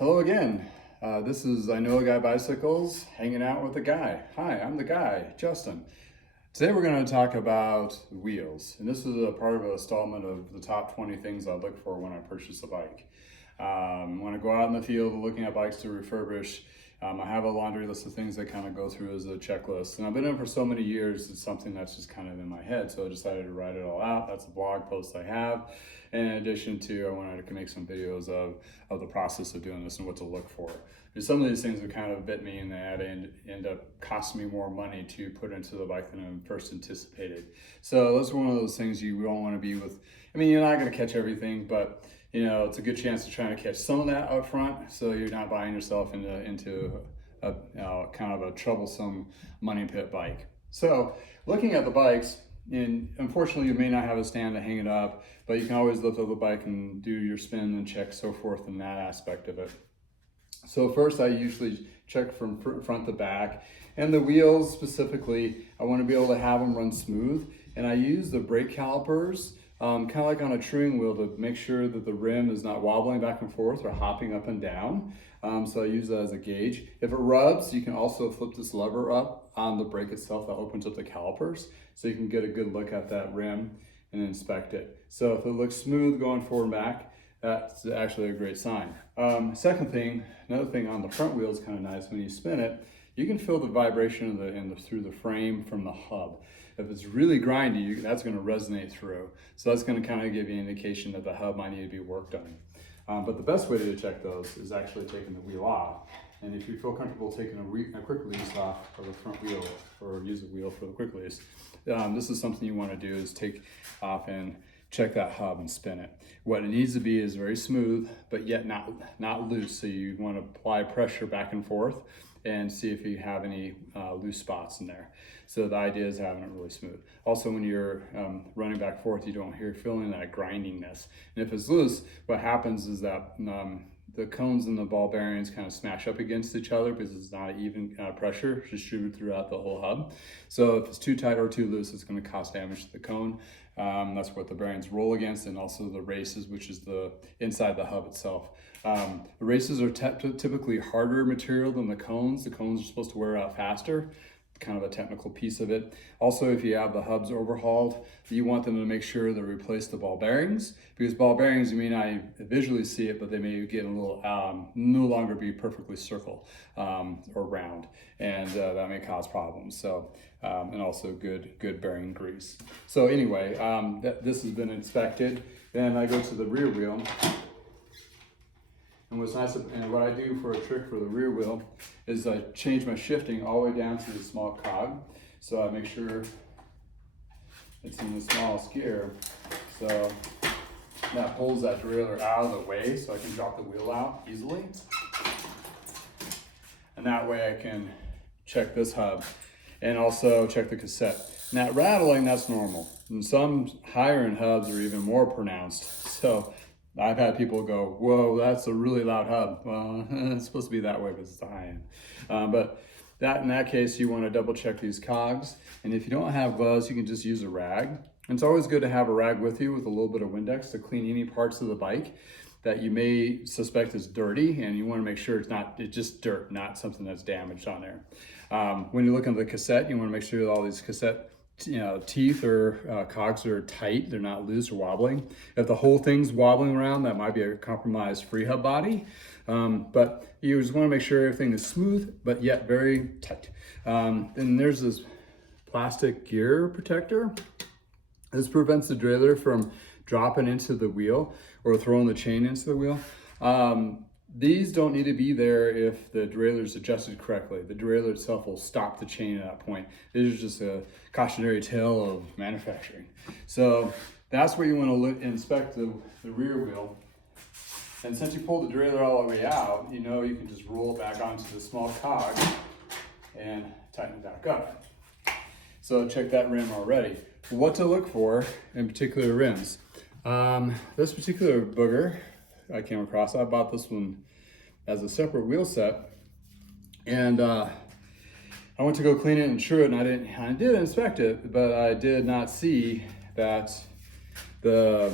Hello again. This is I Know a Guy Bicycles, hanging out with a guy. Hi, I'm the guy, Justin. Today we're going to talk about wheels, and this is a part of an installment of the top 20 things I look for when I purchase a bike. When I go out in the field looking at bikes to refurbish, I have a laundry list of things that kind of go through as a checklist, and I've been in for so many years, it's something that's just kind of in my head, so I decided to write it all out. That's a blog post I have. And in addition to, I wanted to make some videos of the process of doing this and what to look for. And some of these things have kind of bit me in the head and end up costing me more money to put into the bike than I first anticipated. So those are one of those things you don't want to be with. I mean, you're not going to catch everything, but you know, it's a good chance to try to catch some of that up front, so you're not buying yourself into a kind of a troublesome money pit bike. So looking at the bikes, and unfortunately you may not have a stand to hang it up, but you can always lift up the bike and do your spin and check so forth in that aspect of it. So first I usually check from front to back, and the wheels specifically, I want to be able to have them run smooth, and I use the brake calipers kind of like on a truing wheel to make sure that the rim is not wobbling back and forth or hopping up and down. So I use that as a gauge. If it rubs, you can also flip this lever up on the brake itself that opens up the calipers, so you can get a good look at that rim and inspect it. So if it looks smooth going forward and back, that's actually a great sign. Second thing, another thing on the front wheel is kind of nice. When you spin it, you can feel the vibration through the frame from the hub. If it's really grindy, that's going to resonate through. So that's going to kind of give you an indication that the hub might need to be worked on. But the best way to check those is actually taking the wheel off. And if you feel comfortable taking a quick release off of the front wheel, or use a wheel for the quick release, this is something you want to do, is take off and check that hub and spin it. What it needs to be is very smooth, but yet not loose. So you want to apply pressure back and forth and see if you have any loose spots in there. So the idea is having it really smooth. Also, when you're running back and forth, you don't feeling that grindiness. And if it's loose, what happens is that the cones and the ball bearings kind of smash up against each other because it's not even pressure distributed throughout the whole hub. So if it's too tight or too loose, it's going to cause damage to the cone. That's what the bearings roll against, and also the races, which is the inside the hub itself. The races are typically harder material than the cones. The cones are supposed to wear out faster. Kind of a technical piece of it. Also, if you have the hubs overhauled, you want them to make sure to replace the ball bearings, because ball bearings, you may not visually see it, but they may get a little, no longer be perfectly circle or round, and that may cause problems. So, and also good bearing grease. So anyway, this has been inspected. Then I go to the rear wheel. And what's nice, and what I do for a trick for the rear wheel is I change my shifting all the way down to the small cog. So I make sure it's in the smallest gear. So that pulls that derailleur out of the way so I can drop the wheel out easily. And that way I can check this hub and also check the cassette. Now rattling, that's normal. And some higher end hubs are even more pronounced. So I've had people go, whoa, that's a really loud hub. Well, it's supposed to be that way because it's the high end. But in that case, you want to double check these cogs. And if you don't have gloves, you can just use a rag. And it's always good to have a rag with you with a little bit of Windex to clean any parts of the bike that you may suspect is dirty. And you want to make sure it's just dirt, not something that's damaged on there. When you look at the cassette, you want to make sure that all these cassette teeth or cogs are tight, they're not loose or wobbling. If the whole thing's wobbling around, that might be a compromised free hub body. But you just want to make sure everything is smooth, but yet very tight. Then there's this plastic gear protector. This prevents the derailleur from dropping into the wheel or throwing the chain into the wheel. These don't need to be there if the derailleur is adjusted correctly. The derailleur itself will stop the chain at that point. This is just a cautionary tale of manufacturing. So that's where you want to inspect the rear wheel. And since you pull the derailleur all the way out, you know you can just roll it back onto the small cog and tighten it back up. So check that rim already. What to look for in particular rims. This particular booger I came across, I bought this one as a separate wheel set, and I went to go clean it and insure it, and I did inspect it, but I did not see that the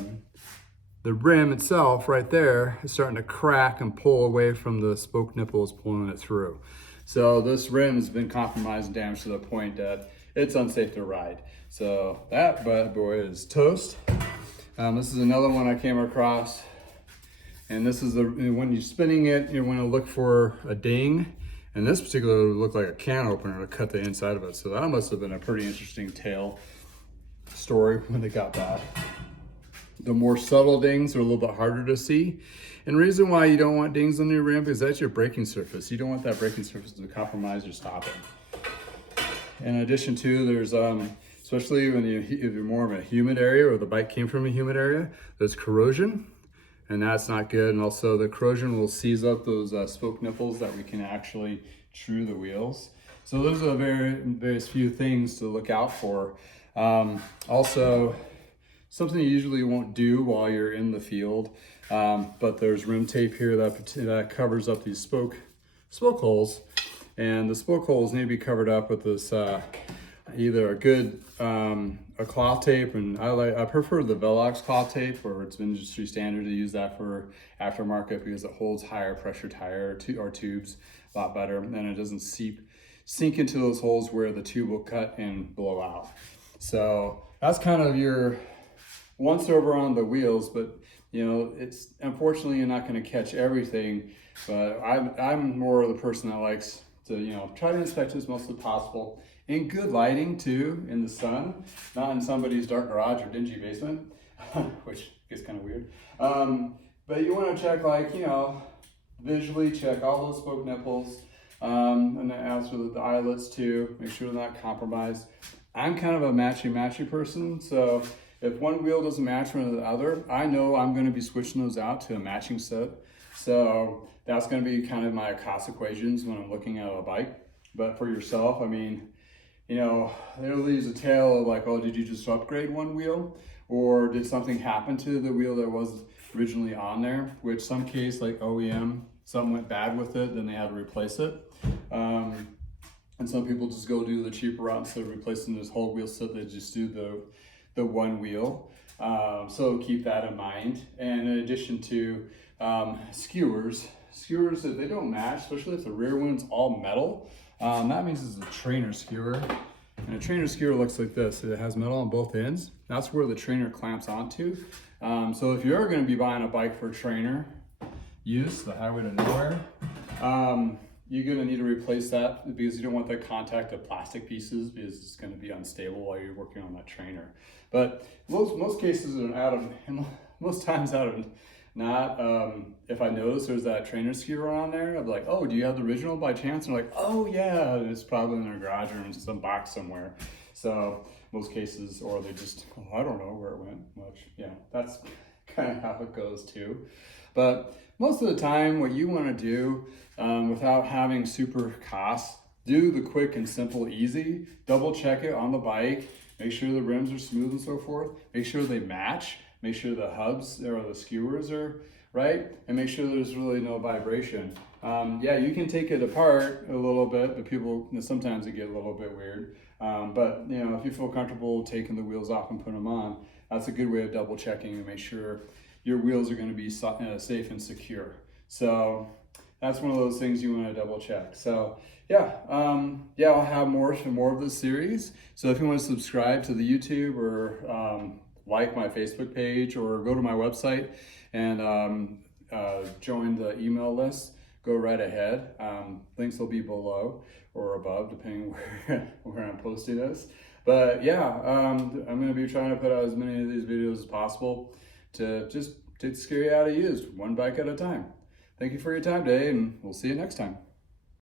the rim itself right there is starting to crack and pull away from the spoke nipples pulling it through. So this rim has been compromised and damaged to the point that it's unsafe to ride. So that bad boy is toast. This is another one I came across. And this is when you're spinning it, you want to look for a ding. And this particular would look like a can opener to cut the inside of it. So that must have been a pretty interesting tale story when they got that. The more subtle dings are a little bit harder to see. And the reason why you don't want dings on your rim is that's your braking surface. You don't want that braking surface to compromise or stop it. In addition to, there's, especially when if you're more of a humid area or the bike came from a humid area, there's corrosion, and that's not good. And also the corrosion will seize up those spoke nipples that we can actually true the wheels. So those are various few things to look out for. Also, something you usually won't do while you're in the field, but there's rim tape here that covers up these spoke holes, and the spoke holes need to be covered up with this either a good a cloth tape, and I prefer the Velox cloth tape, or it's industry standard to use that for aftermarket because it holds higher pressure tire or tubes a lot better, and it doesn't sink into those holes where the tube will cut and blow out. So that's kind of your once over on the wheels, but you know, it's unfortunately you're not going to catch everything. But I'm more of the person that likes to, you know, try to inspect as much as possible in good lighting too, in the sun, not in somebody's dark garage or dingy basement, which gets kind of weird. But you want to check, like, you know, visually check all those spoke nipples, and as for the eyelets too, make sure they're not compromised. I'm kind of a matchy person, so if one wheel doesn't match one of the other, I know I'm going to be switching those out to a matching set. So that's going to be kind of my cost equations when I'm looking at a bike. But for yourself, I mean, you know, there leaves a tale of like, oh, did you just upgrade one wheel? Or did something happen to the wheel that was originally on there? Which some case, like OEM, something went bad with it, then they had to replace it. And some people just go do the cheaper route instead of replacing this whole wheel set, they just do the one wheel. So keep that in mind. And in addition to skewers, if they don't match, especially if the rear one's all metal, that means it's a trainer skewer. And a trainer skewer looks like this. It has metal on both ends. That's where the trainer clamps onto. So if you're going to be buying a bike for trainer use, the highway to nowhere, you're going to need to replace that because you don't want the contact of plastic pieces because it's going to be unstable while you're working on that trainer. But most cases are most times out of not, if I notice there's that trainer skewer on there, I'm like, oh, do you have the original by chance? And they're like, oh yeah, it's probably in their garage or in some box somewhere. So most cases, or they just, oh, I don't know where it went much. Yeah, that's kind of how it goes too. But most of the time, what you want to do without having super costs, do the quick and simple, easy. Double check it on the bike. Make sure the rims are smooth and so forth. Make sure they match. Make sure the hubs or the skewers are right, and make sure there's really no vibration. Yeah, you can take it apart a little bit, but people, sometimes it get a little bit weird. But you know, if you feel comfortable taking the wheels off and putting them on, that's a good way of double checking and make sure your wheels are going to be safe and secure. So that's one of those things you want to double check. So yeah, I'll have more of this series. So if you want to subscribe to the YouTube or like my Facebook page or go to my website and join the email list, go right ahead. Links will be below or above, depending where I'm posting this. But yeah, I'm going to be trying to put out as many of these videos as possible to just take the scary out of used, one bike at a time. Thank you for your time today, and we'll see you next time.